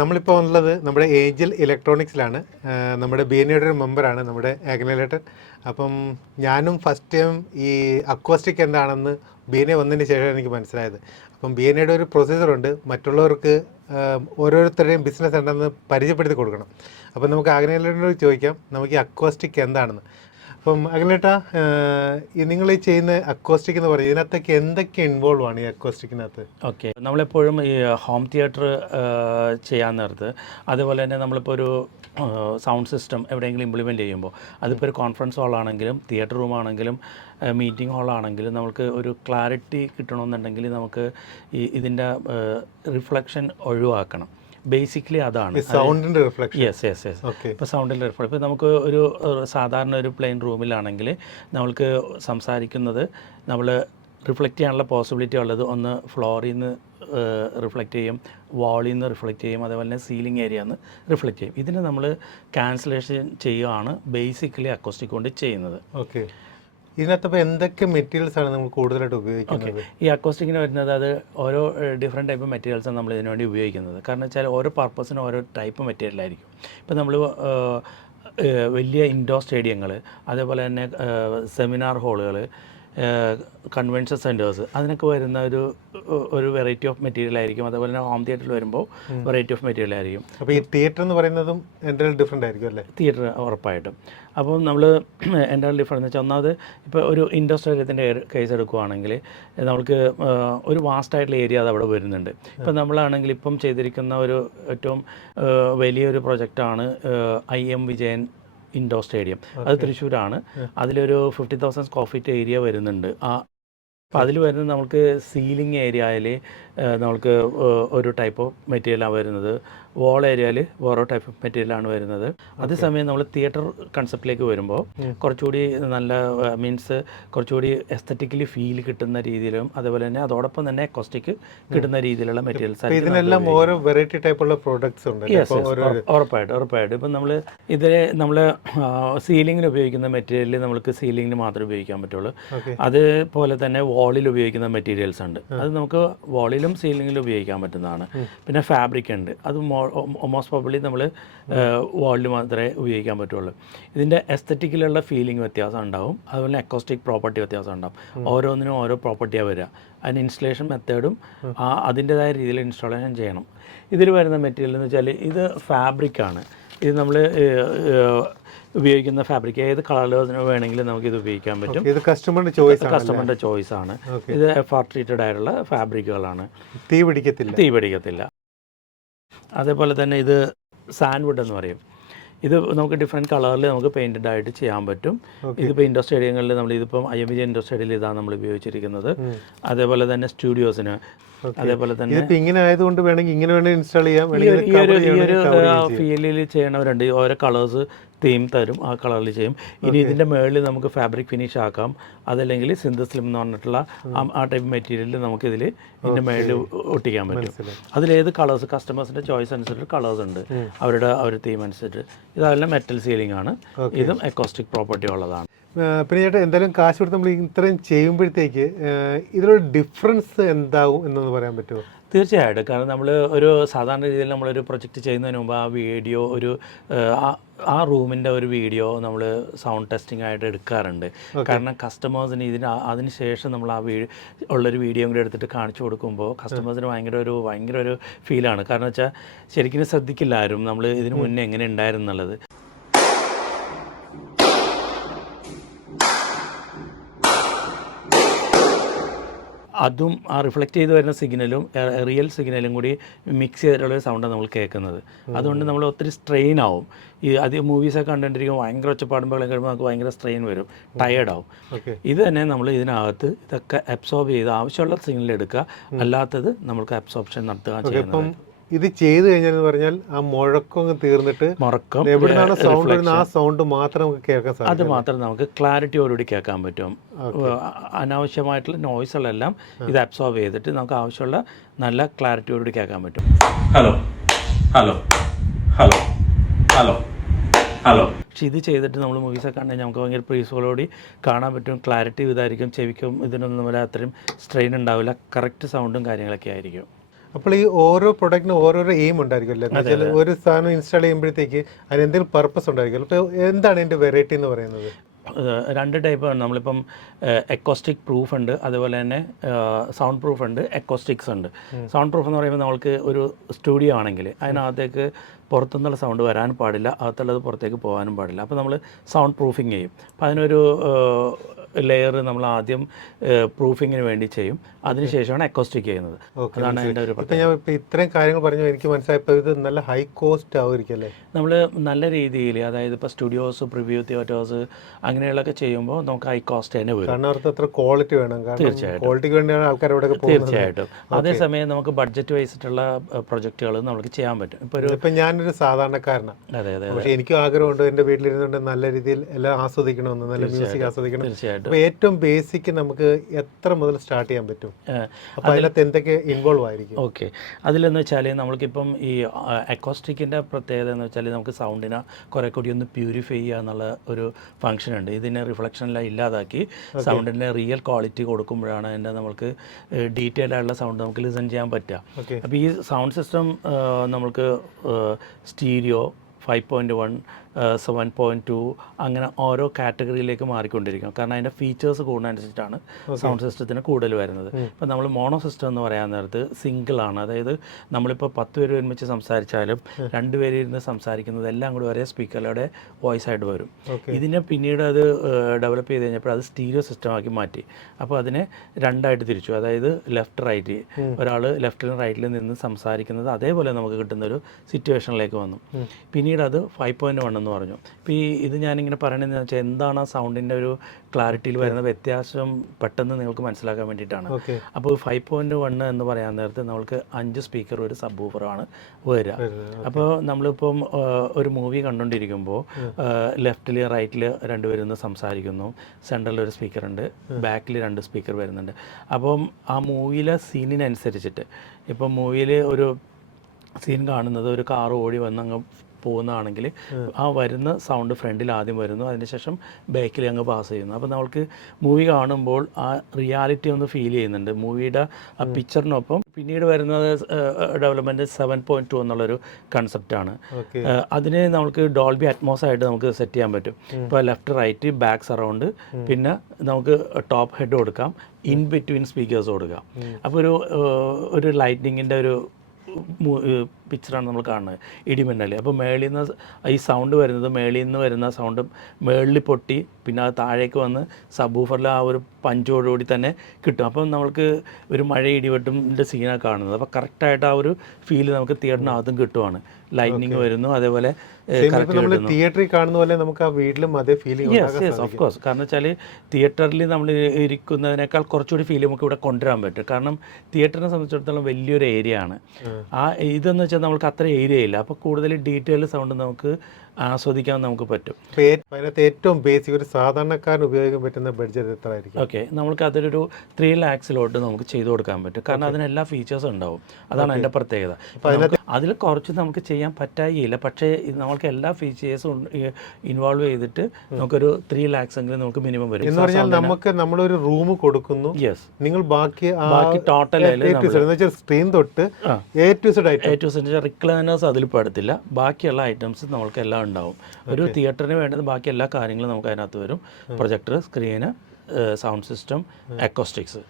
നമ്മളിപ്പോൾ ഉള്ളത് നമ്മുടെ ഏഞ്ചൽ ഇലക്ട്രോണിക്സിലാണ്. നമ്മുടെ BNA ഒരു മെമ്പറാണ് നമ്മുടെ ആഗ്നലേറ്റർ. അപ്പം ഞാനും ഫസ്റ്റ് ടൈം ഈ അക്വാസ്റ്റിക് എന്താണെന്ന് BNA വന്നതിന് ശേഷം എനിക്ക് മനസ്സിലായത്. അപ്പം BNA ഒരു പ്രൊസീജറുണ്ട്, മറ്റുള്ളവർക്ക് ഓരോരുത്തരുടെയും ബിസിനസ് ഉണ്ടെന്ന് പരിചയപ്പെടുത്തി കൊടുക്കണം. അപ്പം നമുക്ക് ആഗ്നലേറ്ററിനോട് ചോദിക്കാം നമുക്ക് ഈ അക്വാസ്റ്റിക് എന്താണെന്ന്. അപ്പം അഖിലേട്ടാ, നിങ്ങൾ ഈ ചെയ്യുന്ന അക്വാസ്റ്റിക് എന്ന് പറയും, ഇതിനകത്തേക്ക് എന്തൊക്കെ ഇൻവോൾവ് ആണ് ഈ അക്വാസ്റ്റിക്കിനകത്ത്? ഓക്കെ, നമ്മളെപ്പോഴും ഈ ഹോം തിയേറ്റർ ചെയ്യാൻ നേരത്ത്, അതുപോലെ തന്നെ നമ്മളിപ്പോൾ ഒരു സൗണ്ട് സിസ്റ്റം എവിടെയെങ്കിലും ഇംപ്ലിമെൻറ്റ് ചെയ്യുമ്പോൾ, അതിപ്പോൾ ഒരു കോൺഫറൻസ് ഹാളാണെങ്കിലും തിയേറ്റർ റൂമാണെങ്കിലും മീറ്റിംഗ് ഹാളാണെങ്കിലും നമുക്ക് ഒരു ക്ലാരിറ്റി കിട്ടണമെന്നുണ്ടെങ്കിൽ നമുക്ക് ഇതിൻ്റെ റിഫ്ലക്ഷൻ ഒഴിവാക്കണം. ബേസിക്കലി അതാണ് സൗണ്ടിൻ്റെ റിഫ്ലക്ഷൻ. യെസ്. ഇപ്പോൾ സൗണ്ടിൻ്റെ റിഫ്ലക്ഷൻ, ഇപ്പോൾ നമുക്ക് ഒരു സാധാരണ ഒരു പ്ലെയിൻ റൂമിലാണെങ്കിൽ നമ്മൾക്ക് സംസാരിക്കുന്നത് നമ്മൾ റിഫ്ലക്റ്റ് ചെയ്യാനുള്ള പോസിബിലിറ്റി ഉള്ളത് ഒന്ന് ഫ്ലോറിൽ നിന്ന് റിഫ്ലക്റ്റ് ചെയ്യും, വാളിൽ നിന്ന് റിഫ്ലക്റ്റ് ചെയ്യും, അതേപോലെ തന്നെ സീലിംഗ് ഏരിയയിൽ നിന്ന് റിഫ്ലക്റ്റ് ചെയ്യും. ഇതിന് നമ്മൾ ക്യാൻസലേഷൻ ചെയ്യുകയാണ് ബേസിക്കലി അക്കോസ്റ്റിക് കൊണ്ട് ചെയ്യുന്നത്. ഓക്കെ, ഇതിനകത്തപ്പോൾ എന്തൊക്കെ മെറ്റീരിയൽസ് ആണ് നമ്മൾ കൂടുതലായിട്ട് ഉപയോഗിക്കുന്നത്? ഈ അക്കോസ്റ്റിക്കിന് വരുന്നത് അത് ഓരോ ഡിഫറെൻറ്റ് ടൈപ്പ് മെറ്റീരിയൽസാണ് നമ്മൾ ഇതിനു വേണ്ടി ഉപയോഗിക്കുന്നത്. കാരണം വെച്ചാൽ ഓരോ പർപ്പസിനും ഓരോ ടൈപ്പ് മെറ്റീരിയലായിരിക്കും. ഇപ്പോൾ നമ്മൾ വലിയ ഇൻഡോർ സ്റ്റേഡിയങ്ങൾ, അതേപോലെ തന്നെ സെമിനാർ ഹാളുകൾ, കൺവെൻഷൻ സെൻറ്റേഴ്സ്, അതിനൊക്കെ വരുന്ന ഒരു വെറൈറ്റി ഓഫ് മെറ്റീരിയൽ ആയിരിക്കും. അതേപോലെ തന്നെ ഹോം തിയേറ്ററിൽ വരുമ്പോൾ വെറൈറ്റി ഓഫ് മെറ്റീരിയൽ ആയിരിക്കും. അപ്പോൾ ഈ തിയേറ്റർ എന്ന് പറയുന്നതും എൻ്റെ ഡിഫറെൻ്റ് ആയിരിക്കും അല്ലേ? തിയേറ്റർ ഉറപ്പായിട്ടും. അപ്പോൾ നമ്മൾ എൻ്റെ ഡിഫറൻസ് വെച്ചാൽ ഒന്നാമത് ഇപ്പോൾ ഒരു ഇൻഡോർ സ്റ്റേഡിയത്തിൻ്റെ കേസ് എടുക്കുകയാണെങ്കിൽ നമുക്ക് ഒരു വാസ്റ്റായിട്ടുള്ള ഏരിയ അത് അവിടെ വരുന്നുണ്ട്. ഇപ്പം നമ്മളാണെങ്കിൽ ഇപ്പം ചെയ്തിരിക്കുന്ന ഒരു ഏറ്റവും വലിയൊരു പ്രൊജക്റ്റാണ് IM വിജയൻ ഇൻഡോർ സ്റ്റേഡിയം. അത് തൃശ്ശൂരാണ്. അതിലൊരു 50,000 സ്ക്വയർ ഫീറ്റ് ഏരിയ വരുന്നുണ്ട്. അപ്പോൾ അതിൽ വരുന്നത് നമുക്ക് സീലിംഗ് ഏരിയയിൽ നമുക്ക് ഒരു ടൈപ്പ് ഓഫ് മെറ്റീരിയലാണ് വരുന്നത്, വാൾ ഏരിയയിൽ വേറെ ടൈപ്പ് ഓഫ് മെറ്റീരിയലാണ് വരുന്നത്. അതേസമയം നമ്മൾ തിയേറ്റർ കൺസെപ്റ്റിലേക്ക് വരുമ്പോൾ കുറച്ചുകൂടി നല്ല മീൻസ് കുറച്ചുകൂടി എസ്തറ്റിക്കലി ഫീൽ കിട്ടുന്ന രീതിയിലും അതേപോലെ തന്നെ അതോടൊപ്പം തന്നെ അക്കോസ്റ്റിക് കിട്ടുന്ന രീതിയിലുള്ള മെറ്റീരിയൽസ്. ഇതിനെല്ലാം ഓരോ വെറൈറ്റി ടൈപ്പുള്ള പ്രോഡക്ട്സ് ഉണ്ട്. ഉറപ്പായിട്ടും. ഇപ്പം നമ്മൾ സീലിങ്ങിന് ഉപയോഗിക്കുന്ന മെറ്റീരിയൽ നമുക്ക് സീലിങ്ങിന് മാത്രമേ ഉപയോഗിക്കാൻ പറ്റുള്ളൂ. അതുപോലെ തന്നെ വാളിൽ ഉപയോഗിക്കുന്ന മെറ്റീരിയൽസ് ഉണ്ട്, അത് നമുക്ക് വാളിലും സീലിങ്ങിലും ഉപയോഗിക്കാൻ പറ്റുന്നതാണ്. പിന്നെ ഫാബ്രിക് ഉണ്ട്, അത് മോസ്റ്റ് പ്രോബബ്ലി നമ്മൾ വാളിൽ മാത്രമേ ഉപയോഗിക്കാൻ പറ്റുള്ളൂ. ഇതിൻ്റെ എസ്തറ്റിക്കിലുള്ള ഫീലിംഗ് വ്യത്യാസം ഉണ്ടാവും, അതുപോലെ അക്കോസ്റ്റിക് പ്രോപ്പർട്ടി വ്യത്യാസം ഉണ്ടാവും. ഓരോന്നിനും ഓരോ പ്രോപ്പർട്ടിയാണ് വരിക. അതിന് ഇൻസ്റ്റലേഷൻ മെത്തേഡും അതിൻ്റെതായ രീതിയിൽ ഇൻസ്റ്റാളേഷൻ ചെയ്യണം. ഇതിൽ വരുന്ന മെറ്റീരിയൽ എന്ന് വെച്ചാൽ ഇത് ഫാബ്രിക്കാണ്. ഇത് നമ്മൾ ഉപയോഗിക്കുന്ന ഫാബ്രിക് ഏത് കളേഴ്സിന് വേണമെങ്കിലും നമുക്കിത് ഉപയോഗിക്കാൻ പറ്റും. ഇത് കസ്റ്റമറിൻ്റെ ചോയ്സ് ആണ്. ഇത് FR ട്രീറ്റഡ് ആയിട്ടുള്ള ഫാബ്രിക്കുകളാണ്, തീ പിടിക്കത്തില്ല. അതേപോലെ തന്നെ ഇത് സാൻഡ്വുഡ് എന്ന് പറയും. ഇത് നമുക്ക് ഡിഫറെൻറ്റ് കളറിൽ നമുക്ക് പെയിൻറ്റഡ് ആയിട്ട് ചെയ്യാൻ പറ്റും. ഇതിപ്പോൾ ഇൻഡോർ സ്റ്റേഡിയങ്ങളിൽ നമ്മൾ ഇതിപ്പം IM വിജയൻ ഇൻഡോർ സ്റ്റേഡിയത്തിൽ ഇതാണ് നമ്മൾ ഉപയോഗിച്ചിരിക്കുന്നത്. അതേപോലെ തന്നെ സ്റ്റുഡിയോസിന്, അതേപോലെ തന്നെ ഇങ്ങനെ ആയതുകൊണ്ട് വേണമെങ്കിൽ ഇങ്ങനെ വേണമെങ്കിൽ ഇൻസ്റ്റാൾ ചെയ്യാം. ഈ ഒരു ഫീലിൽ ചെയ്യണവരുണ്ട്. ഓരോ കളേഴ്സ് തീം തരും, ആ കളറിൽ ചെയ്യും. ഇനി ഇതിൻ്റെ മുകളിൽ നമുക്ക് ഫാബ്രിക് ഫിനിഷ് ആക്കാം, അതല്ലെങ്കിൽ സിന്തസ്ലിം എന്ന് പറഞ്ഞിട്ടുള്ള ആ ടൈപ്പ് മെറ്റീരിയൽ നമുക്കിതിൽ ഇതിൻ്റെ മുകളിൽ ഒട്ടിക്കാൻ പറ്റും. അതിലേത് കളേഴ്സ് കസ്റ്റമേഴ്സിൻ്റെ ചോയ്സ് അനുസരിച്ച് കളേഴ്സ് ഉണ്ട്, അവരുടെ തീം അനുസരിച്ച്. ഇതെല്ലാം മെറ്റൽ സീലിംഗ് ആണ്, ഇതും അക്കോസ്റ്റിക് പ്രോപ്പർട്ടി ഉള്ളതാണ്. പിന്നെ ചേട്ടാ, എന്തായാലും കാശ് കൊടുത്ത് നമ്മൾ ഇത്രയും ചെയ്യുമ്പോഴത്തേക്ക് ഇതിലൊരു ഡിഫറൻസ് എന്താവും എന്നൊന്ന് പറയാൻ പറ്റുമോ? തീർച്ചയായിട്ടും. കാരണം നമ്മൾ ഒരു സാധാരണ രീതിയിൽ നമ്മളൊരു പ്രൊജക്റ്റ് ചെയ്യുന്നതിന് മുമ്പ് ആ വീഡിയോ ആ റൂമിൻ്റെ ഒരു വീഡിയോ നമ്മൾ സൗണ്ട് ടെസ്റ്റിംഗ് ആയിട്ട് എടുക്കാറുണ്ട്. കാരണം കസ്റ്റമേഴ്സിന് അതിന് ശേഷം നമ്മൾ ഉള്ളൊരു വീഡിയോ കൂടി എടുത്തിട്ട് കാണിച്ചു കൊടുക്കുമ്പോൾ കസ്റ്റമേഴ്സിന് ഭയങ്കര ഒരു ഫീലാണ്. കാരണം വെച്ചാൽ ശരിക്കും ശ്രദ്ധിക്കില്ല ആരും നമ്മൾ ഇതിന് മുന്നേ എങ്ങനെ ഉണ്ടായിരുന്നു എന്നുള്ളത്. അതും ആ റിഫ്ലക്റ്റ് ചെയ്ത് വരുന്ന സിഗ്നലും റിയൽ സിഗ്നലും കൂടി മിക്സ് ചെയ്തിട്ടുള്ളൊരു സൗണ്ടാണ് നമ്മൾ കേൾക്കുന്നത്. അതുകൊണ്ട് നമ്മൾ ഒത്തിരി സ്ട്രെയിൻ ആവും. ഈ മൂവീസൊക്കെ കണ്ടുകൊണ്ടിരിക്കുമ്പോൾ ഭയങ്കര ഒച്ചപ്പാടുമ്പോൾ കഴിയുമ്പോൾ നമുക്ക് ഭയങ്കര സ്ട്രെയിൻ വരും, ടയേർഡാവും. ഇത് തന്നെ നമ്മൾ ഇതിനകത്ത് ഇതൊക്കെ അബ്സോർബ് ചെയ്ത് ആവശ്യമുള്ള സിഗ്നൽ എടുക്കുക, അല്ലാത്തത് നമുക്ക് അബ്സോർപ്ഷൻ നടത്തുക ചെയ്യുന്നത്. ഇത് ചെയ്തു കഴിഞ്ഞാൽ പറഞ്ഞാൽ ആ മുഴക്കം തീർന്നിട്ട് എവിടെയാണ് സൗണ്ട് വരുന്നത് ആ സൗണ്ട് മാത്രം നമുക്ക് കേൾക്കാൻ സാധിക്കും. അത് മാത്രം നമുക്ക് ക്ലാരിറ്റിയോടുകൂടി കേൾക്കാൻ പറ്റും. അനാവശ്യമായിട്ടുള്ള നോയ്സുകളെല്ലാം ഇത് അബ്സോർബ് ചെയ്തിട്ട് നമുക്ക് ആവശ്യമുള്ള നല്ല ക്ലാരിറ്റിയോടുകൂടി കേൾക്കാൻ പറ്റും. Hello hello hello hello hello. പക്ഷെ ഇത് ചെയ്തിട്ട് നമ്മൾ മൂവീസൊക്കെ കണ്ടുകഴിഞ്ഞാൽ നമുക്ക് ഭയങ്കര പീസ്ഫുള്ളോടി കാണാൻ പറ്റും. ക്ലാരിറ്റി ഇതായിരിക്കും, ചെവിക്കും ഇതിനൊന്നും വരെ അത്രയും സ്ട്രെയിൻ ഉണ്ടാവില്ല, കറക്റ്റ് സൗണ്ടും കാര്യങ്ങളൊക്കെ ആയിരിക്കും. അപ്പോൾ ഈ ഓരോ പ്രൊഡക്റ്റിനും ഓരോരോ എയിം ഉണ്ടായിരിക്കുമല്ലോ, എന്ന് വെച്ചാൽ ഒരു സാധനം ഇൻസ്റ്റാൾ ചെയ്യുമ്പോഴത്തേക്ക് അതിന് എന്തെങ്കിലും പർപ്പസ് ഉണ്ടായിരിക്കും. അപ്പോൾ എന്താണ് ഇതിൻ്റെ വെറൈറ്റി എന്ന് പറയുന്നത്? രണ്ട് ടൈപ്പാണ്. നമ്മളിപ്പം എക്കോസ്റ്റിക് പ്രൂഫ് ഉണ്ട്, അതുപോലെ തന്നെ സൗണ്ട് പ്രൂഫ് ഉണ്ട്, എക്കോസ്റ്റിക്സ് ഉണ്ട്. സൗണ്ട് പ്രൂഫ് എന്ന് പറയുമ്പോൾ നമ്മൾക്ക് ഒരു സ്റ്റുഡിയോ ആണെങ്കിൽ അതിനകത്തേക്ക് പുറത്തുനിന്നുള്ള സൗണ്ട് വരാൻ പാടില്ല, അകത്തുള്ളത് പുറത്തേക്ക് പോകാനും പാടില്ല. അപ്പോൾ നമ്മൾ സൗണ്ട് പ്രൂഫിങ് ചെയ്യും. അപ്പോൾ അതിനൊരു ലെയർ നമ്മൾ ആദ്യം പ്രൂഫിങ്ങിന് വേണ്ടി ചെയ്യും, അതിനുശേഷമാണ് എക്കോസ്റ്റിക് ചെയ്യുന്നത്. അതാണ് അതിൻ്റെ ഒരു ഇപ്പം ഞാൻ ഇപ്പോൾ ഇത്രയും കാര്യങ്ങൾ പറഞ്ഞു എനിക്ക് മനസ്സിലായപ്പോൾ ഇത് നല്ല ഹൈ കോസ്റ്റ് ആവുമായിരിക്കും അല്ലേ? നമ്മൾ നല്ല രീതിയിൽ, അതായത് ഇപ്പോൾ സ്റ്റുഡിയോസ്, പ്രിവ്യൂ തിയേറ്റേഴ്സ് അങ്ങനെയുള്ളതൊക്കെ ചെയ്യുമ്പോൾ നമുക്ക് ഹൈ കോസ്റ്റ് തന്നെ വരും. കാരണം അവർക്ക് അത്ര ക്വാളിറ്റി വേണം. തീർച്ചയായിട്ടും ക്വാളിറ്റിക്ക് വേണ്ടിയാണ് ആൾക്കാർ ഇവിടെ പോകുന്നത്. തീർച്ചയായിട്ടും. അതേസമയം നമുക്ക് ബഡ്ജറ്റ് വൈസിട്ടുള്ള പ്രൊജക്റ്റുകൾ നമുക്ക് ചെയ്യാൻ പറ്റും. ഇപ്പം ഞാനൊരു സാധാരണക്കാരനാണ്, അതെ അതെ, പക്ഷേ എനിക്കും ആഗ്രഹമുണ്ട് എൻ്റെ വീട്ടിലിരുന്നുകൊണ്ട് നല്ല രീതിയിൽ എല്ലാം ആസ്വദിക്കണമെന്ന്, നല്ല മ്യൂസിക് ആസ്വദിക്കണം. തീർച്ചയായിട്ടും. അപ്പോൾ ഏറ്റവും ബേസിക് നമുക്ക് എത്ര മുതൽ സ്റ്റാർട്ട് ചെയ്യാൻ പറ്റും? അപ്പോൾ അതിനകത്ത് എന്തൊക്കെ ഇൻവോൾവ് ആയിരിക്കും? ഓക്കെ, അതിലെന്ന് വെച്ചാൽ നമ്മൾക്കിപ്പം ഈ അക്കോസ്റ്റിക്കിൻ്റെ പ്രത്യേകത എന്ന് വെച്ചാൽ നമുക്ക് സൗണ്ടിനെ കുറേ കൂടി ഒന്ന് പ്യൂരിഫൈ ചെയ്യുക എന്നുള്ള ഒരു ഫംഗ്ഷൻ ഉണ്ട്. ഇതിനെ റിഫ്ലക്ഷനെല്ലാം ഇല്ലാതാക്കി സൗണ്ടിൻ്റെ റിയൽ ക്വാളിറ്റി കൊടുക്കുമ്പോഴാണ് അതിൻ്റെ നമുക്ക് ഡീറ്റെയിൽ ആയിട്ടുള്ള സൗണ്ട് നമുക്ക് ലിസൺ ചെയ്യാൻ പറ്റുക. അപ്പോൾ ഈ സൗണ്ട് സിസ്റ്റം നമുക്ക് സ്റ്റീരിയോ, 5.1, 7.2 അങ്ങനെ ഓരോ കാറ്റഗറിയിലേക്ക് മാറിക്കൊണ്ടിരിക്കും. കാരണം അതിൻ്റെ ഫീച്ചേഴ്സ് കൂടുന്നതനുസരിച്ചിട്ടാണ് സൗണ്ട് സിസ്റ്റത്തിന് കൂടുതൽ വരുന്നത്. ഇപ്പം നമ്മൾ മോണോ സിസ്റ്റം എന്ന് പറയാൻ നേരത്ത് സിംഗിളാണ്. അതായത് നമ്മളിപ്പോൾ 10 പേര് ഒരുമിച്ച് സംസാരിച്ചാലും 2 പേര് ഇരുന്ന് സംസാരിക്കുന്നത് എല്ലാം കൂടി ഒരേ സ്പീക്കറുടെ വോയിസ് ആയിട്ട് വരും. ഇതിനെ പിന്നീട് അത് ഡെവലപ്പ് ചെയ്ത് കഴിഞ്ഞപ്പോൾ അത് സ്റ്റീരിയോ സിസ്റ്റമാക്കി മാറ്റി. അപ്പോൾ അതിനെ രണ്ടായിട്ട് തിരിച്ചു. അതായത് ലെഫ്റ്റ് റൈറ്റ്, ഒരാൾ ലെഫ്റ്റിലും റൈറ്റിലും നിന്ന് സംസാരിക്കുന്നത് അതേപോലെ നമുക്ക് കിട്ടുന്നൊരു സിറ്റുവേഷനിലേക്ക് വന്നു. പിന്നീട് അത് 5.1 എന്ന് പറഞ്ഞു. ഇപ്പോൾ ഇത് ഞാനിങ്ങനെ പറയണതെന്ന് വെച്ചാൽ എന്താണ് ആ സൗണ്ടിൻ്റെ ഒരു ക്ലാരിറ്റിയിൽ വരുന്ന വ്യത്യാസം പെട്ടെന്ന് നിങ്ങൾക്ക് മനസ്സിലാക്കാൻ വേണ്ടിയിട്ടാണ്. അപ്പോൾ 5.1 എന്ന് പറയാൻ നേരത്ത് നമ്മൾക്ക് 5 സ്പീക്കർ ഒരു സബ് വൂഫറാണ് വരിക. അപ്പോൾ നമ്മളിപ്പം ഒരു മൂവി കണ്ടുകൊണ്ടിരിക്കുമ്പോൾ ലെഫ്റ്റിൽ റൈറ്റിൽ 2 പേര് നിന്ന് സംസാരിക്കുന്നു, സെൻട്രലിൽ ഒരു സ്പീക്കർ ഉണ്ട്, ബാക്കിൽ 2 സ്പീക്കർ വരുന്നുണ്ട്. അപ്പം ആ മൂവിയിലെ സീനിനനുസരിച്ചിട്ട് ഇപ്പം മൂവിയിൽ ഒരു സീൻ കാണുന്നത് ഒരു കാർ ഓടി വന്ന് അങ്ങ് പോകുന്നതാണെങ്കിൽ ആ വരുന്ന സൗണ്ട് ഫ്രണ്ടിൽ ആദ്യം വരുന്നു, അതിനുശേഷം ബാക്കിൽ അങ്ങ് പാസ് ചെയ്യുന്നു. അപ്പോൾ നമ്മൾക്ക് മൂവി കാണുമ്പോൾ ആ റിയാലിറ്റി ഒന്ന് ഫീൽ ചെയ്യുന്നുണ്ട് മൂവിയുടെ ആ പിക്ചറിനൊപ്പം. പിന്നീട് വരുന്നത് ഡെവലപ്മെൻറ്റ് 7.2 എന്നുള്ളൊരു കൺസെപ്റ്റാണ്. അതിനെ നമുക്ക് ഡോൾബി അറ്റ്മോസ് ആയിട്ട് നമുക്ക് സെറ്റ് ചെയ്യാൻ പറ്റും. ഇപ്പോൾ ലെഫ്റ്റ് റൈറ്റ് ബാക്ക് സറൗണ്ട്, പിന്നെ നമുക്ക് ടോപ്പ് ഹെഡ് കൊടുക്കാം, ഇൻ ബിറ്റ്വീൻ സ്പീക്കേഴ്സ് കൊടുക്കാം. അപ്പോൾ ഒരു ലൈറ്റ്നിങ്ങിൻ്റെ ഒരു പിക്ചറാണ് നമ്മൾ കാണുന്നത്, ഇടിമിന്നൽ. അപ്പോൾ മേളിൽ നിന്ന് ഈ സൗണ്ട് വരുന്നത്, മേളിൽ നിന്ന് വരുന്ന സൗണ്ട് മേളിൽ പൊട്ടി പിന്നെ അത് താഴേക്ക് വന്ന് സബ് വൂഫറിൽ ആ ഒരു പഞ്ചോടുകൂടി തന്നെ കിട്ടും. അപ്പം നമ്മൾക്ക് ഒരു മഴ ഇടിവെട്ടിൻ്റെ സീനാണ് കാണുന്നത്. അപ്പോൾ കറക്റ്റായിട്ട് ആ ഒരു ഫീല് നമുക്ക് തിയേറ്ററിനകത്തും കിട്ടുവാണ്. ലൈറ്റിനിങ് വരുന്നു, അതേപോലെ തിയേറ്ററിൽ കാണുന്ന പോലെ നമുക്ക് ആ വീട്ടിലും അതേ ഫീലിംഗ്. Yes of course. കാരണം വെച്ചാൽ തിയേറ്ററിൽ നമ്മൾ ഇരിക്കുന്നതിനേക്കാൾ കുറച്ചുകൂടി ഫീൽ നമുക്ക് ഇവിടെ കൊണ്ടുവരാൻ പറ്റും. കാരണം തിയേറ്ററിനെ സംബന്ധിച്ചിടത്തോളം വലിയൊരു ഏരിയ ആണ്. ആ ഇതെന്ന് വെച്ചാൽ നമുക്ക് അത്ര ഏരിയ ഇല്ല. അപ്പോൾ കൂടുതൽ ഡീറ്റെയിൽ സൗണ്ട് നമുക്ക് ആസ്വദിക്കാൻ നമുക്ക് പറ്റും. അതിനകത്ത് ഏറ്റവും ബേസിക് ഒരു സാധാരണക്കാരൻ ഉപയോഗിക്കാൻ പറ്റുന്ന ബഡ്ജറ്റ് എത്ര ആയിരിക്കും? ഓക്കെ, നമുക്ക് അതൊരു 3 lakhs നമുക്ക് ചെയ്തു കൊടുക്കാൻ പറ്റും. കാരണം അതിനെല്ലാ ഫീച്ചേഴ്സും ഉണ്ടാവും. അതാണ് അതിൻ്റെ പ്രത്യേകത. അതിൽ കുറച്ച് നമുക്ക് ചെയ്യാൻ പറ്റായില്ല, പക്ഷേ നമ്മൾക്ക് എല്ലാ ഫീച്ചേഴ്സും ഇൻവോൾവ് ചെയ്തിട്ട് നമുക്കൊരു 3 lakhs എങ്കിലും നമുക്ക് മിനിമം വരും. എന്ന് പറഞ്ഞാൽ നമുക്ക് നമ്മളൊരു റൂം കൊടുക്കുന്നു, യെസ്, നിങ്ങൾ ബാക്കി ടോട്ടൽ സ്ക്രീൻ തൊട്ട് A to Z റിക്ലൈനേഴ്സ് അതിൽ പെടത്തില്ല. ബാക്കിയുള്ള ഐറ്റംസ് നമ്മൾക്ക് എല്ലാം ഉണ്ടാവും. ഒരു തിയേറ്ററിന് വേണ്ടത് ബാക്കി എല്ലാ കാര്യങ്ങളും നമുക്ക് അതിനകത്ത് വരും. Projector, screen, sound system, acoustics,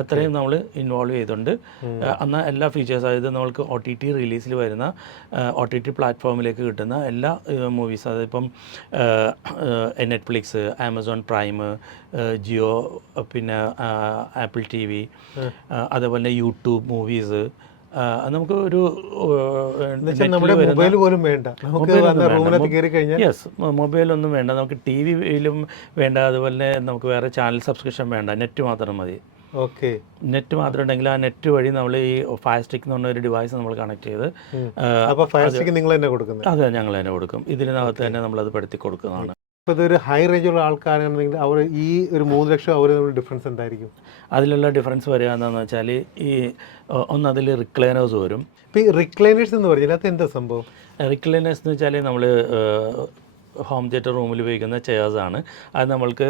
അത്രയും നമ്മൾ ഇൻവോൾവ് ചെയ്തുകൊണ്ട് എന്നാൽ എല്ലാ ഫീച്ചേഴ്സ്, അതായത് നമ്മൾക്ക് OTT റിലീസിൽ വരുന്ന OTT പ്ലാറ്റ്ഫോമിലേക്ക് കിട്ടുന്ന എല്ലാ മൂവീസ്, അതിപ്പം നെറ്റ്ഫ്ലിക്സ്, ആമസോൺ പ്രൈം, ജിയോ, പിന്നെ ആപ്പിൾ TV, അതേപോലെ യൂട്യൂബ് മൂവീസ്, നമുക്ക് ഒരു മൊബൈൽ പോലും വേണ്ട, യെസ്, മൊബൈലൊന്നും വേണ്ട, നമുക്ക് TV-യിലും വേണ്ട, അതുപോലെ തന്നെ നമുക്ക് വേറെ ചാനൽ സബ്സ്ക്രിപ്ഷൻ വേണ്ട, നെറ്റ് മാത്രം മതി. ഓക്കെ, നെറ്റ് മാത്രം ഉണ്ടെങ്കിൽ ആ നെറ്റ് വഴി നമ്മൾ ഈ ഫയർ സ്റ്റിക്ക് എന്ന് പറഞ്ഞ ഒരു ഡിവൈസ് നമ്മൾ കണക്ട് ചെയ്ത്, ഫയർ സ്റ്റിക്ക് നിങ്ങൾ തന്നെ കൊടുക്കുന്നത്? അതെ, ഞങ്ങൾ തന്നെ കൊടുക്കും. ഇതിനകത്ത് തന്നെ നമ്മളത് പെടുത്തി കൊടുക്കുന്നതാണ്. ഇപ്പോൾ ഇതൊരു ഹൈ റേഞ്ചുള്ള ആൾക്കാരാണെങ്കിൽ അവർ ഈ ഒരു 3 ലക്ഷം അവർ ഡിഫറൻസ് എന്തായിരിക്കും? അതിലുള്ള ഡിഫറൻസ് വരിക എന്താണെന്ന് വെച്ചാൽ ഈ അതിൽ റിക്ലൈനേഴ്സ് വരും. ഇപ്പോൾ ഈ റിക്ലൈനേഴ്സ് എന്ന് പറഞ്ഞാൽ അത് എന്താ സംഭവം? റിക്ലൈനേഴ്സ് എന്ന് വെച്ചാൽ നമ്മൾ ഹോം തിയേറ്റർ റൂമിൽ ഉപയോഗിക്കുന്ന ചെയർസാണ്. അത് നമ്മൾക്ക്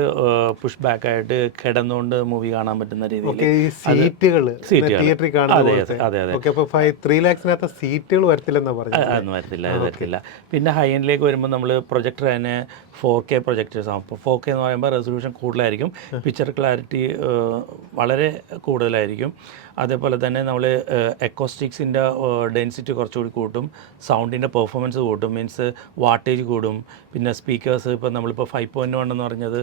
പുഷ് ബാക്കായിട്ട് കിടന്നുകൊണ്ട് മൂവി കാണാൻ പറ്റുന്ന രീതിയിൽ ഈ സീറ്റുകൾ തിയേറ്ററിൽ കാണുന്ന അതെ. ഓക്കെ. അപ്പോൾ 3 lakhs സീറ്റുകൾ വരത്തില്ലെന്നാ പറഞ്ഞത്? അതൊന്നും വരത്തില്ല. പിന്നെ ഹൈ എൻഡിലേക്ക് വരുമ്പോൾ നമ്മൾ പ്രൊജക്ടർ തന്നെ 4K പ്രൊജക്ടേഴ്സ് ആകും. അപ്പോൾ 4K എന്ന് പറയുമ്പോൾ റെസൊല്യൂഷൻ കൂടുതലായിരിക്കും, പിക്ചർ ക്ലാരിറ്റി വളരെ കൂടുതലായിരിക്കും. അതേപോലെ തന്നെ നമ്മൾ അക്കോസ്റ്റിക്സിൻ്റെ ഡെൻസിറ്റി കുറച്ചുകൂടി കൂട്ടും, സൗണ്ടിൻ്റെ പെർഫോമൻസ് കൂട്ടും, മീൻസ് വാട്ടേജ് കൂടും. പിന്നെ സ്പീക്കേഴ്സ് ഇപ്പോൾ നമ്മളിപ്പോൾ 5.1 എന്ന് പറഞ്ഞത്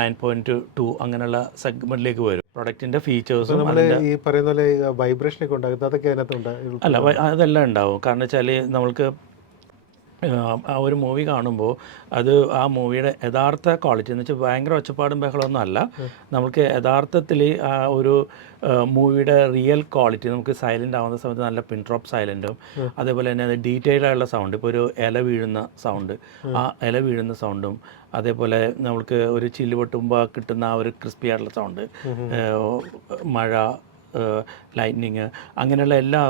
9.2 അങ്ങനെയുള്ള സെഗ്മെൻറ്റിലേക്ക് വരും. പ്രൊഡക്റ്റിൻ്റെ ഫീച്ചേഴ്സും നമ്മൾ ഈ പറയുന്ന പോലെ വൈബ്രേഷനൊക്കെ ഉണ്ടാകുന്നത് അതൊക്കെ അതിനകത്ത് അല്ല, അതെല്ലാം ഉണ്ടാവും. കാരണം വെച്ചാൽ നമ്മൾക്ക് ആ ഒരു മൂവി കാണുമ്പോൾ അത് ആ മൂവിയുടെ യഥാർത്ഥ ക്വാളിറ്റി എന്ന് വെച്ചാൽ ഭയങ്കര ഒച്ചപ്പാടും ബഹളമൊന്നും അല്ല. നമുക്ക് യഥാർത്ഥത്തിൽ ആ ഒരു മൂവിയുടെ റിയൽ ക്വാളിറ്റി നമുക്ക് സൈലൻ്റ് ആവുന്ന സമയത്ത് നല്ല പിൻ ഡ്രോപ്പ് സൈലൻറ്റും, അതേപോലെ തന്നെ അത് ഡീറ്റെയിൽ ആയുള്ള സൗണ്ട്, ഇപ്പോൾ ഒരു ഇല വീഴുന്ന സൗണ്ട്, ആ ഇല വീഴുന്ന സൗണ്ടും, അതേപോലെ നമുക്ക് ഒരു ചില്ല് പൊട്ടുമ്പോൾ കിട്ടുന്ന ആ ഒരു ക്രിസ്പി ആയിട്ടുള്ള സൗണ്ട്, മഴ, ലൈറ്റ്നിങ്, അങ്ങനെയുള്ള എല്ലാ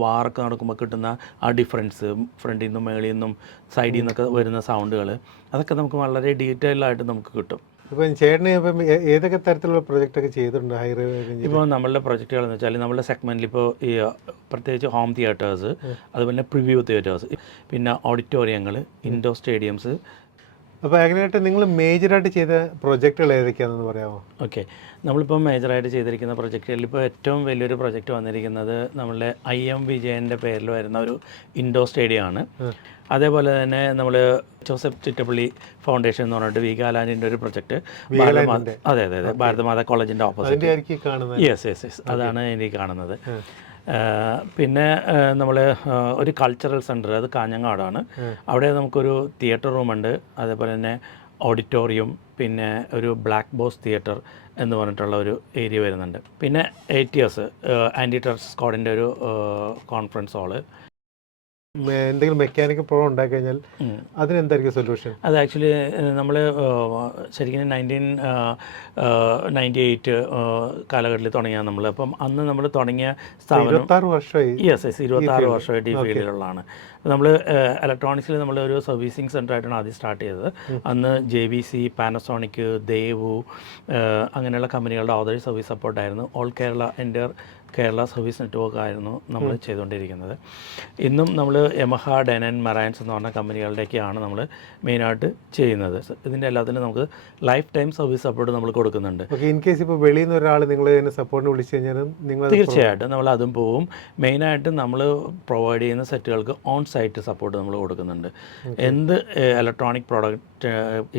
വാറൊക്കെ നടക്കുമ്പോൾ കിട്ടുന്ന ആ ഡിഫറൻസ്, ഫ്രണ്ടിൽ നിന്നും മേളിൽ നിന്നും സൈഡിൽ നിന്നൊക്കെ വരുന്ന സൗണ്ടുകൾ, അതൊക്കെ നമുക്ക് വളരെ ഡീറ്റെയിൽഡായിട്ട് നമുക്ക് കിട്ടും. ഇപ്പം ചേട്ടന് ഇപ്പം ഏതൊക്കെ തരത്തിലുള്ള പ്രൊജക്റ്റൊക്കെ ചെയ്തിട്ടുണ്ട് ഹൈ റേഞ്ച്? ഇപ്പോൾ നമ്മളുടെ പ്രൊജക്റ്റുകൾ എന്ന് വെച്ചാൽ നമ്മളുടെ സെഗ്മെൻറ്റിൽ ഇപ്പോൾ ഈ പ്രത്യേകിച്ച് ഹോം തിയേറ്റേഴ്സ്, അതുപോലെ പ്രിവ്യൂ തിയേറ്റേഴ്സ്, പിന്നെ ഓഡിറ്റോറിയങ്ങൾ, ഇൻഡോർ സ്റ്റേഡിയംസ്. അപ്പോൾ അങ്ങനെയായിട്ട് നിങ്ങൾ മേജറായിട്ട് ചെയ്ത പ്രൊജക്റ്റുകൾ ഏതൊക്കെയാണെന്ന് പറയാമോ? ഓക്കെ, നമ്മളിപ്പോൾ മേജറായിട്ട് ചെയ്തിരിക്കുന്ന പ്രൊജക്റ്റുകളിൽ ഇപ്പോൾ ഏറ്റവും വലിയൊരു പ്രൊജക്റ്റ് വന്നിരിക്കുന്നത് നമ്മളുടെ IM വിജയൻ്റെ പേരിൽ വരുന്ന ഒരു ഇൻഡോർ സ്റ്റേഡിയമാണ്. അതേപോലെ തന്നെ നമ്മൾ ജോസഫ് ചിറ്റപ്പള്ളി ഫൗണ്ടേഷൻ എന്ന് പറഞ്ഞിട്ട് വികാലാൻഡിൻ്റെ ഒരു പ്രൊജക്റ്റ്, അതെ ഭാരതമാതാ കോളേജിൻ്റെ ഓപ്പോസിറ്റ്, യെസ് അതാണ് എനിക്ക് കാണുന്നത്. പിന്നെ നമ്മൾ ഒരു കൾച്ചറൽ സെൻറ്റർ, അത് കാഞ്ഞങ്ങാടാണ്. അവിടെ നമുക്കൊരു തിയേറ്റർ റൂമുണ്ട്, അതേപോലെ തന്നെ ഓഡിറ്റോറിയം, പിന്നെ ഒരു ബ്ലാക്ക് ബോസ് തിയേറ്റർ എന്ന് പറഞ്ഞിട്ടുള്ള ഒരു ഏരിയ വരുന്നുണ്ട്. പിന്നെ ATS ആൻറ്റി ടെററിസ്റ്റ് സ്ക്വാഡിൻ്റെ ഒരു കോൺഫറൻസ് ഹാള്. എന്തെങ്കിലും മെക്കാനിക്കൽ പ്രോബ്ലം ഉണ്ടായി കഴിഞ്ഞാൽ അതിനെന്തായിരിക്കും സൊല്യൂഷൻ? അത് ആക്ച്വലി നമ്മൾ ശരിക്കും 1998 കാലഘട്ടത്തിൽ തുടങ്ങിയാണ് നമ്മൾ. അപ്പം അന്ന് നമ്മൾ തുടങ്ങിയ സ്ഥാപനം 26 വർഷമായി. യെസ് 26 വർഷമായിട്ട് ഈ ഫീൽഡിലുള്ളതാണ്. നമ്മൾ ഇലക്ട്രോണിക്സിൽ നമ്മൾ ഒരു സർവീസിങ് സെൻ്റർ ആയിട്ടാണ് ആദ്യം സ്റ്റാർട്ട് ചെയ്തത്. അന്ന് JVC, പാനസോണിക്, ദേവു അങ്ങനെയുള്ള കമ്പനികളുടെ ഓതറൈസ് സർവീസ് സപ്പോർട്ടായിരുന്നു. ഓൾ കേരള സർവീസ് നെറ്റ്വർക്ക് ആയിരുന്നു നമ്മൾ ചെയ്തുകൊണ്ടിരിക്കുന്നത്. ഇന്നും നമ്മൾ യമഹ, ഡെനൻ, മറൈൻസ് എന്ന് പറഞ്ഞ കമ്പനികളുടെയൊക്കെയാണ് നമ്മൾ മെയിനായിട്ട് ചെയ്യുന്നത്. ഇതിൻ്റെ എല്ലാത്തിനും നമുക്ക് ലൈഫ് ടൈം സർവീസ് സപ്പോർട്ട് നമ്മൾ കൊടുക്കുന്നുണ്ട്. ഇൻ കേസ് ഇപ്പോൾ വെളിയിൽ നിന്ന് ഒരാൾ നിങ്ങൾ സപ്പോർട്ടിന് വിളിച്ചു കഴിഞ്ഞാലും നിങ്ങൾ തീർച്ചയായിട്ടും നമ്മൾ അതും പോവും. മെയിനായിട്ട് നമ്മൾ പ്രൊവൈഡ് ചെയ്യുന്ന സെറ്റുകൾക്ക് ഓൺ സൈറ്റ് സപ്പോർട്ട് നമ്മൾ കൊടുക്കുന്നുണ്ട്. എന്ത് ഇലക്ട്രോണിക് പ്രോഡക്റ്റ്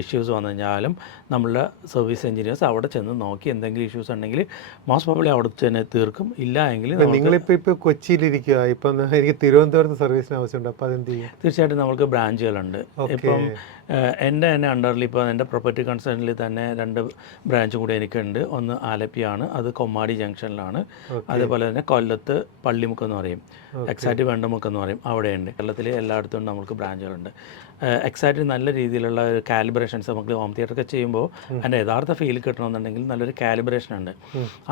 ഇഷ്യൂസ് വന്നു കഴിഞ്ഞാലും നമ്മളുടെ സർവീസ് എഞ്ചിനീയേഴ്സ് അവിടെ ചെന്ന് നോക്കി എന്തെങ്കിലും ഇഷ്യൂസ് ഉണ്ടെങ്കിൽ മോസ്റ്റ് പ്രോബബ്ലി അവിടെ തന്നെ തീർക്കും. ഇല്ല എങ്കിൽ നിങ്ങളിപ്പോൾ കൊച്ചിയിലിരിക്കുക, ഇപ്പം എനിക്ക് തിരുവനന്തപുരത്ത് സർവീസിന് ആവശ്യമുണ്ട്, അപ്പോൾ അതെന്ത് ചെയ്യും? തീർച്ചയായിട്ടും നമുക്ക് ബ്രാഞ്ചുകളുണ്ട്. ഇപ്പം എൻ്റെ അണ്ടറിൽ ഇപ്പോൾ എൻ്റെ പ്രോപ്പർട്ടി കൺസേണിൽ തന്നെ 2 ബ്രാഞ്ചും കൂടി എനിക്കുണ്ട്. ഒന്ന് ആലപ്പിയാണ്, അത് കൊമ്മാടി ജംഗ്ഷനിലാണ്. അതേപോലെ തന്നെ കൊല്ലത്ത് പള്ളിമുക്ക് എന്ന് പറയും, എക്സാക്റ്റ് വെണ്ടമുക്ക് എന്ന് പറയും, അവിടെയുണ്ട്. കേരളത്തിൽ എല്ലായിടത്തും നമുക്ക് ബ്രാഞ്ചുകളുണ്ട്. എക്സാക്റ്റ് നല്ല രീതിയിലുള്ള കാലിബ്രേഷൻസ് നമുക്ക് ഹോം തിയേറ്റർ ഒക്കെ ചെയ്യുമ്പോൾ അതിൻ്റെ യഥാർത്ഥ ഫീൽ കിട്ടണമെന്നുണ്ടെങ്കിൽ നല്ലൊരു കാലിബ്രേഷൻ ഉണ്ട്.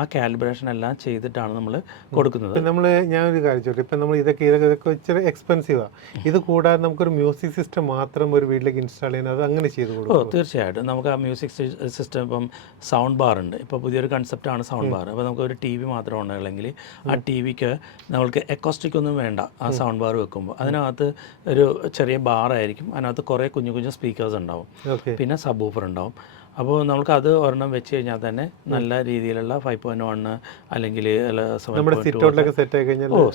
ആ കാലിബ്രേഷൻ എല്ലാം ചെയ്തിട്ടാണ് നമ്മൾ കൊടുക്കുന്നത്. ഞാനൊരു കാര്യം ചോദിച്ചു, ഇപ്പം നമ്മൾ ഇതൊക്കെ ഇച്ചിരി എക്സ്പെൻസീവാണ്. ഇത് കൂടാതെ നമുക്കൊരു മ്യൂസിക് സിസ്റ്റം മാത്രം ഒരു വീട്ടിലേക്ക് ഇൻസ്റ്റാൾ ചെയ്യുന്നത്, അത് അങ്ങനെ ചെയ്ത് കൊടുക്കും? തീർച്ചയായിട്ടും നമുക്ക് ആ മ്യൂസിക് സിസ്റ്റം, ഇപ്പം സൗണ്ട് ബാർ ഉണ്ട്. ഇപ്പോൾ പുതിയൊരു കൺസെപ്റ്റാണ് സൗണ്ട് ബാർ. അപ്പോൾ നമുക്കൊരു TV മാത്രം ഉണ്ടെങ്കിൽ ആ TVക്ക് നമ്മൾക്ക് അക്കോസ്റ്റിക് ഒന്നും വേണ്ട. ആ സൗണ്ട് ബാർ വെക്കുമ്പോൾ അതിനകത്ത് ഒരു ചെറിയ ബാറായിരിക്കും, അതിനകത്ത് കുറേ കുഞ്ഞു കുഞ്ഞു സ്പീക്കേഴ്സ് ഉണ്ടാവും, പിന്നെ സബ് വൂഫർ ഉണ്ടാവും. അപ്പോൾ നമുക്ക് അത് ഒരെണ്ണം വെച്ച് കഴിഞ്ഞാൽ തന്നെ നല്ല രീതിയിലുള്ള 5.1 അല്ലെങ്കിൽ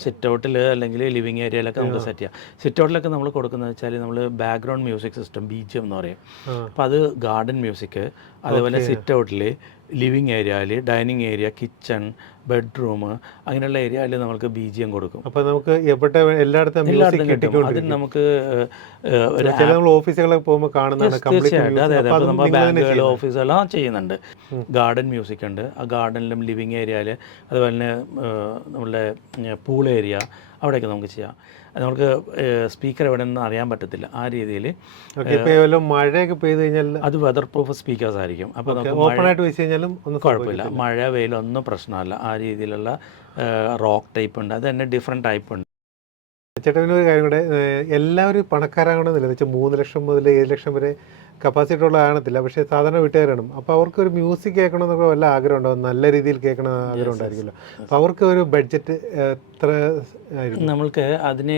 സിറ്റ് ഔട്ടിൽ അല്ലെങ്കിൽ ലിവിങ് ഏരിയയിലൊക്കെ നമുക്ക് സെറ്റ് ചെയ്യാം. സിറ്റ് ഔട്ടിലൊക്കെ നമ്മൾ കൊടുക്കുന്നത് വെച്ചാൽ നമ്മൾ ബാക്ക്ഗ്രൗണ്ട് മ്യൂസിക് സിസ്റ്റം BGM എന്ന് പറയും. അപ്പോൾ അത് ഗാർഡൻ മ്യൂസിക്, അതേപോലെ സിറ്റ് ഔട്ടിൽ, ലിവിങ് ഏരിയയിൽ, ഡൈനിങ് ഏരിയ, കിച്ചൺ, ബെഡ്റൂം, അങ്ങനെയുള്ള ഏരിയയിൽ നമുക്ക് BGM കൊടുക്കും. അപ്പോൾ നമുക്ക് എവിടെ എല്ലായിടത്തും കിട്ടും. അതിന് നമുക്ക് ഓഫീസുകളൊക്കെ പോകുമ്പോൾ കാണുന്നതാണ്. തീർച്ചയായിട്ടും അതെ. അപ്പോൾ നമ്മൾ ബാങ്കുകൾ, ഓഫീസുകളെല്ലാം ചെയ്യുന്നുണ്ട്. ഗാർഡൻ മ്യൂസിക് ഉണ്ട്. ആ ഗാർഡനിലും ലിവിങ് ഏരിയയിൽ, അതുപോലെ തന്നെ നമ്മളുടെ പൂൾ ഏരിയ, അവിടെയൊക്കെ നമുക്ക് ചെയ്യാം. നമുക്ക് സ്പീക്കർ എവിടെ നിന്ന് അറിയാൻ പറ്റത്തില്ല. ആ രീതിയിൽ മഴയൊക്കെ പെയ്ത് കഴിഞ്ഞാൽ അത് വെതർ പ്രൂഫ് സ്പീക്കേഴ്സ് ആയിരിക്കും. അപ്പോൾ നമുക്ക് ഓപ്പൺ ആയിട്ട് വെച്ച് കഴിഞ്ഞാലും ഒന്നും കുഴപ്പമില്ല. മഴ വെയിലൊന്നും പ്രശ്നമല്ല. ആ രീതിയിലുള്ള റോക്ക് ടൈപ്പ് ഉണ്ട്, അത് തന്നെ ഡിഫറെൻറ്റ് ടൈപ്പ് ഉണ്ട്. ചേട്ടാ പിന്നെ ഒരു കാര്യം കൂടെ, എല്ലാവരും പണക്കാരാകണമെന്നില്ല. എന്ന് വെച്ചാൽ 3 ലക്ഷം മുതൽ 7 ലക്ഷം വരെ കപ്പാസിറ്റി ഉള്ള കാണത്തില്ല. പക്ഷേ സാധാരണ വീട്ടുകാരാണ്. അപ്പോൾ അവർക്ക് ഒരു മ്യൂസിക് കേൾക്കണമെന്നൊക്കെ വല്ല ആഗ്രഹം ഉണ്ടാവും, നല്ല രീതിയിൽ കേൾക്കണം ആഗ്രഹം ഉണ്ടായിരിക്കുമല്ലോ. അപ്പോൾ അവർക്ക് ഒരു ബഡ്ജറ്റ് എത്ര ആയിരിക്കും? നമ്മൾക്ക് അതിന്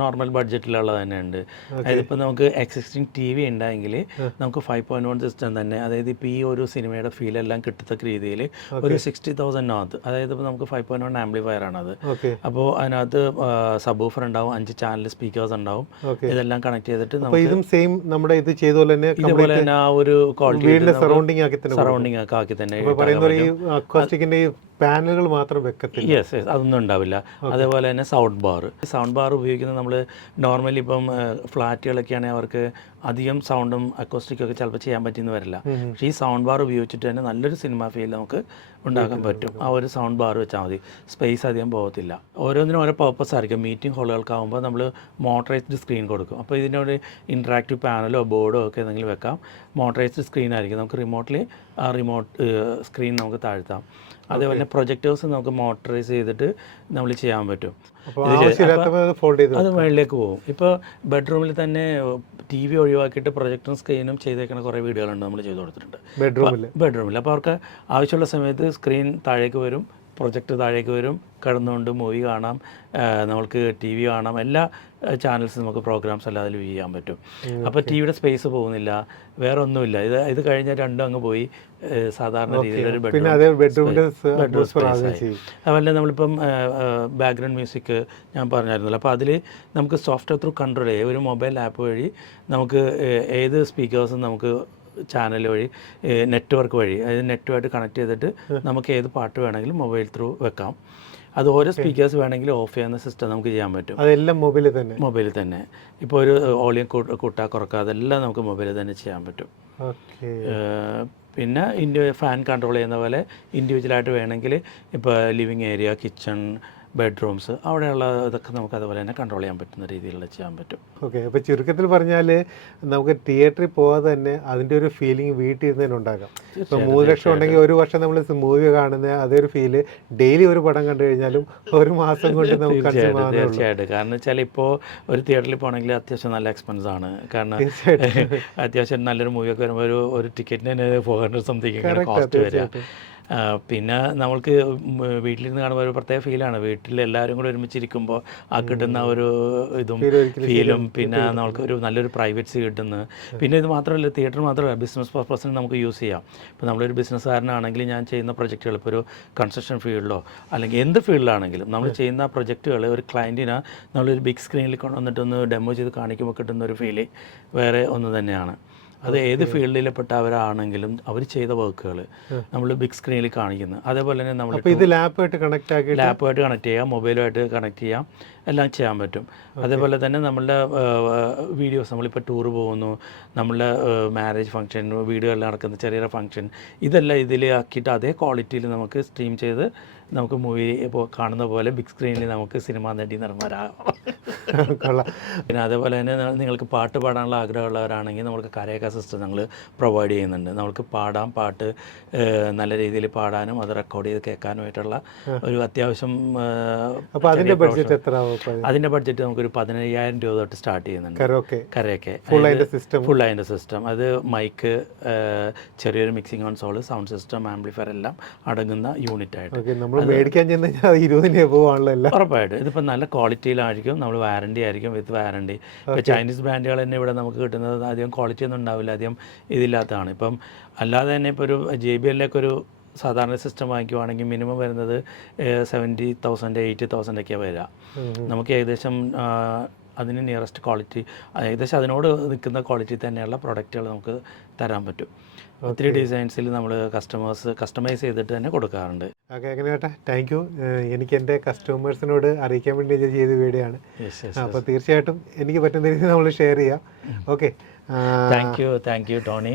നോർമൽ ബഡ്ജറ്റിലുള്ളത് തന്നെ ഉണ്ട്. അതായത് ഇപ്പോൾ നമുക്ക് എക്സിസ്റ്റിംഗ് ടി വി ഉണ്ടെങ്കിൽ നമുക്ക് 5.1 സിസ്റ്റം തന്നെ, അതായത് ഇപ്പോൾ ഈ ഒരു സിനിമയുടെ ഫീൽ എല്ലാം കിട്ടത്തക്ക രീതിയിൽ ഒരു 60,000 അതായത് ഇപ്പോൾ നമുക്ക് 5.1 ആംപ്ലിഫയർ ആണ് അത്. അപ്പോൾ അതിനകത്ത് സബ് ഊഫർ ഉണ്ടാവും, 5 ചാനൽ സ്പീക്കേഴ്സ് ഉണ്ടാവും, ഇതെല്ലാം കണക്ട് ചെയ്തിട്ട് അപ്പോൾ ഇതും സെയിം നമ്മുടെ ഇത് ചെയ്തുപോലെ തന്നെ ഇതുപോലെ തന്നെ ആ ഒരു ക്വാളിറ്റി സറൗണ്ടിങ് ആക്കി തന്നെ സറൗണ്ടിങ് ഒക്കെ ആക്കി തന്നെ. പറയുന്ന ഈ അക്വാസ്റ്റിക്കിന്റെ ഈ പാനലുകൾ മാത്രം വെക്കത്തില്ല. യെസ്, അതൊന്നും ഉണ്ടാവില്ല. അതേപോലെ തന്നെ സൗണ്ട് ബാർ ഉപയോഗിക്കുന്നത് നമ്മൾ നോർമലി ഇപ്പം ഫ്ലാറ്റുകളൊക്കെ ആണെങ്കിൽ അവർക്ക് അധികം സൗണ്ടും അക്കോസ്റ്റിക്കൊക്കെ ചിലപ്പോൾ ചെയ്യാൻ പറ്റിയെന്ന് വരില്ല. പക്ഷേ ഈ സൗണ്ട് ബാർ ഉപയോഗിച്ചിട്ട് തന്നെ നല്ലൊരു സിനിമ ഫീൽ നമുക്ക് ഉണ്ടാക്കാൻ പറ്റും. ആ ഒരു സൗണ്ട് ബാർ വെച്ചാൽ മതി, സ്പേസ് അധികം പോകത്തില്ല. ഓരോന്നിനും ഓരോ പർപ്പസ് ആയിരിക്കും. മീറ്റിംഗ് ഹോളുകൾക്കാകുമ്പോൾ നമ്മൾ മോട്ടറൈസ്ഡ് സ്ക്രീൻ കൊടുക്കും. അപ്പോൾ ഇതിനൊരു ഇൻട്രാക്റ്റീവ് പാനലോ ബോർഡോ ഒക്കെ എന്തെങ്കിലും വെക്കാം. മോട്ടറൈസ്ഡ് സ്ക്രീൻ ആയിരിക്കും, നമുക്ക് റിമോട്ട് സ്ക്രീൻ നമുക്ക് താഴ്ത്താം. അതേപോലെ പ്രൊജക്ടേഴ്സ് നമുക്ക് മോട്ടറൈസ് ചെയ്തിട്ട് നമ്മൾ ചെയ്യാൻ പറ്റും. അത് മുകളിലേക്ക് പോകും. ഇപ്പോൾ ബെഡ്റൂമിൽ തന്നെ ടി വി ഒഴിവാക്കിയിട്ട് പ്രൊജക്ടറും സ്ക്രീനും ചെയ്തേക്കുന്ന കുറേ വീഡിയോകളുണ്ട്, നമ്മൾ ചെയ്ത് കൊടുത്തിട്ടുണ്ട് ബെഡ്റൂമിൽ. അപ്പോൾ അവർക്ക് ആവശ്യമുള്ള സമയത്ത് സ്ക്രീൻ താഴേക്ക് വരും, പ്രൊജക്ടർ താഴേക്ക് വരും, കിടന്നുകൊണ്ട് മൂവി കാണാം, നമ്മൾക്ക് ടി വി കാണാം, എല്ലാ ചാനൽസും നമുക്ക് പ്രോഗ്രാംസ് എല്ലാം അതിൽ ചെയ്യാൻ പറ്റും. അപ്പോൾ ടി വിയുടെ സ്പേസ് പോകുന്നില്ല, വേറെ ഒന്നുമില്ല. ഇത് കഴിഞ്ഞാൽ രണ്ടും അങ്ങ് പോയി സാധാരണ രീതിയിൽ ഒരു ബെഡ്റൂം സ്പേസ് ആയി. അതുപോലെ നമ്മളിപ്പം ബാക്ക്ഗ്രൗണ്ട് മ്യൂസിക് ഞാൻ പറഞ്ഞായിരുന്നല്ലോ, അപ്പോൾ അതിൽ നമുക്ക് സോഫ്റ്റ്വെയർ ത്രൂ കൺട്രോൾ ചെയ്യാം. ഒരു മൊബൈൽ ആപ്പ് വഴി നമുക്ക് ഏത് സ്പീക്കേഴ്സും നമുക്ക് ചാനൽ വഴി നെറ്റ്വർക്ക് വഴി, അതായത് നെറ്റുമായിട്ട് കണക്ട് ചെയ്തിട്ട് നമുക്ക് ഏത് പാട്ട് വേണമെങ്കിലും മൊബൈൽ ത്രൂ വെക്കാം. അത് ഓരോ സ്പീക്കേഴ്സ് വേണമെങ്കിൽ ഓഫ് ചെയ്യുന്ന സിസ്റ്റം നമുക്ക് ചെയ്യാൻ പറ്റും. അതെല്ലാം മൊബൈലിൽ തന്നെ. ഇപ്പോൾ ഒരു ഓളിയം കൂട്ടാ കുറക്കുക, അതെല്ലാം നമുക്ക് മൊബൈലിൽ തന്നെ ചെയ്യാൻ പറ്റും. പിന്നെ ഫാൻ കൺട്രോൾ ചെയ്യുന്ന പോലെ ഇൻഡിവിജ്വലായിട്ട് വേണമെങ്കിൽ ഇപ്പോൾ ലിവിങ് ഏരിയ, കിച്ചൺ, ബെഡ്റൂംസ്, അവിടെയുള്ള ഇതൊക്കെ നമുക്ക് അതുപോലെ തന്നെ കൺട്രോൾ ചെയ്യാൻ പറ്റുന്ന രീതിയിലുള്ള ചെയ്യാൻ പറ്റും. ഓക്കെ, അപ്പോൾ ചുരുക്കത്തിൽ പറഞ്ഞാൽ നമുക്ക് തിയേറ്ററിൽ പോകാതെ തന്നെ അതിൻ്റെ ഒരു ഫീലിംഗ് വീട്ടിൽ ഇരുന്ന് തന്നെ ഉണ്ടാകാം. ഇപ്പോൾ 3 ലക്ഷം ഉണ്ടെങ്കിൽ ഒരു വർഷം നമ്മൾ മൂവി കാണുന്ന അതേ ഒരു ഫീല് ഡെയിലി ഒരു പടം കണ്ടു കഴിഞ്ഞാലും ഒരു മാസം കൊണ്ട് നമുക്ക് തീർച്ചയായിട്ടും. കാരണം വെച്ചാൽ ഇപ്പോൾ ഒരു തിയേറ്ററിൽ പോകണമെങ്കിൽ അത്യാവശ്യം നല്ല എക്സ്പെൻസ് ആണ്. കാരണം അത്യാവശ്യം നല്ലൊരു മൂവിയൊക്കെ വരുമ്പോൾ ഒരു ടിക്കറ്റിന് തന്നെ 400 സംതിങ് കോസ്റ്റ് വരിക. പിന്നെ നമ്മൾക്ക് വീട്ടിലിരുന്ന് കാണുമ്പോൾ ഒരു പ്രത്യേക ഫീലാണ്. വീട്ടിൽ എല്ലാവരും കൂടെ ഒരുമിച്ചിരിക്കുമ്പോൾ ആ കിട്ടുന്ന ഒരു ഇതും ഫീലും, പിന്നെ നമുക്ക് ഒരു നല്ലൊരു പ്രൈവറ്റ്സി കിട്ടുന്നു. പിന്നെ ഇത് മാത്രമല്ല, തിയേറ്റർ മാത്രമല്ല, ബിസിനസ് പർപ്പസിന് നമുക്ക് യൂസ് ചെയ്യാം. ഇപ്പോൾ നമ്മളൊരു ബിസിനസ്സുകാരനാണെങ്കിൽ ഞാൻ ചെയ്യുന്ന പ്രൊജക്റ്റുകൾ, ഇപ്പോൾ ഒരു കൺസ്ട്രക്ഷൻ ഫീൽഡിലോ അല്ലെങ്കിൽ എന്ത് ഫീൽഡിലാണെങ്കിലും നമ്മൾ ചെയ്യുന്ന പ്രൊജക്റ്റുകൾ ഒരു ക്ലയൻറ്റിന് നമ്മളൊരു ബിഗ് സ്ക്രീനിൽ കൊണ്ടുവന്നിട്ടൊന്ന് ഡെമോ ചെയ്ത് കാണിക്കുമ്പോൾ കിട്ടുന്ന ഒരു ഫീല് വേറെ ഒന്ന് തന്നെയാണ്. അത് ഏത് ഫീൽഡിൽപ്പെട്ടവരാണെങ്കിലും അവർ ചെയ്ത വർക്കുകൾ നമ്മൾ ബിഗ് സ്ക്രീനിൽ കാണിക്കുന്നത്. അതേപോലെ തന്നെ നമ്മൾ ഇത് ലാപ്പായിട്ട് കണക്ട് ചെയ്യാം, മൊബൈലുമായിട്ട് കണക്ട് ചെയ്യാം, എല്ലാം ചെയ്യാൻ പറ്റും. അതേപോലെ തന്നെ നമ്മളുടെ വീഡിയോസ്, നമ്മളിപ്പോൾ ടൂർ പോകുന്നു, നമ്മളുടെ മാരേജ് ഫംഗ്ഷൻ, വീടുകളിൽ നടക്കുന്ന ചെറിയ ഫംഗ്ഷൻ, ഇതെല്ലാം ഇതിൽ ആക്കിയിട്ട് അതേ ക്വാളിറ്റിയിൽ നമുക്ക് സ്ട്രീം ചെയ്ത് നമുക്ക് മൂവി ഇപ്പോൾ കാണുന്ന പോലെ ബിഗ് സ്ക്രീനിൽ നമുക്ക് സിനിമ നടി നിർമ്മാരാകാം. പിന്നെ അതേപോലെ തന്നെ നിങ്ങൾക്ക് പാട്ട് പാടാനുള്ള ആഗ്രഹമുള്ളവരാണെങ്കിൽ നമുക്ക് കരയൊക്കെ സിസ്റ്റം ഞങ്ങൾ പ്രൊവൈഡ് ചെയ്യുന്നുണ്ട്. നമുക്ക് പാടാം, പാട്ട് നല്ല രീതിയിൽ പാടാനും അത് റെക്കോർഡ് ചെയ്ത് കേൾക്കാനുമായിട്ടുള്ള ഒരു അത്യാവശ്യം. അതിൻ്റെ ബഡ്ജറ്റ് നമുക്കൊരു 15,000 രൂപ തൊട്ട് സ്റ്റാർട്ട് ചെയ്യുന്നുണ്ട്. കരയൊക്കെ ഫുൾ അതിൻ്റെ സിസ്റ്റം, അത് മൈക്ക്, ചെറിയൊരു mixing console, sound system, amplifier എല്ലാം അടങ്ങുന്ന യൂണിറ്റ് ആയിട്ട് മേടിക്കാൻ ചെന്നാൽ 20 പോകാണല്ലോ. ഉറപ്പായിട്ടും ഇതിപ്പോൾ നല്ല ക്വാളിറ്റിയിലായിരിക്കും. നമ്മൾ വാറണ്ടി ആയിരിക്കും, വിത്ത് വാറണ്ടി. ഇപ്പോൾ ചൈനീസ് ബ്രാൻഡുകൾ തന്നെ ഇവിടെ നമുക്ക് കിട്ടുന്നത് അധികം ക്വാളിറ്റി ഒന്നും ഉണ്ടാവില്ല, അധികം ഇതില്ലാത്തതാണ്. ഇപ്പം അല്ലാതെ തന്നെ ഇപ്പോൾ ഒരു JBLലേക്ക് ഒരു സാധാരണ സിസ്റ്റം വാങ്ങിക്കുവാണെങ്കിൽ മിനിമം വരുന്നത് 70,000 80,000 ഒക്കെ വരിക. നമുക്ക് ഏകദേശം അതിന് നിയറസ്റ്റ് ക്വാളിറ്റി, ഏകദേശം അതിനോട് നിൽക്കുന്ന ക്വാളിറ്റി തന്നെയുള്ള പ്രൊഡക്റ്റുകൾ നമുക്ക് തരാൻ പറ്റും. ഒത്തിരി ഡിസൈൻസിൽ നമ്മൾ കസ്റ്റമൈസ് ചെയ്തിട്ട് തന്നെ കൊടുക്കാറുണ്ട്. ഓക്കെ, അങ്ങനെ കേട്ടാ, താങ്ക് യു. എനിക്ക് എൻ്റെ കസ്റ്റമേഴ്സിനോട് അറിയിക്കാൻ വേണ്ടി ചെയ്ത വീഡിയോ ആണ്. അപ്പോൾ തീർച്ചയായിട്ടും എനിക്ക് പറ്റുന്ന രീതിയിൽ നമ്മൾ ഷെയർ ചെയ്യാം. Okay, thank you Tony.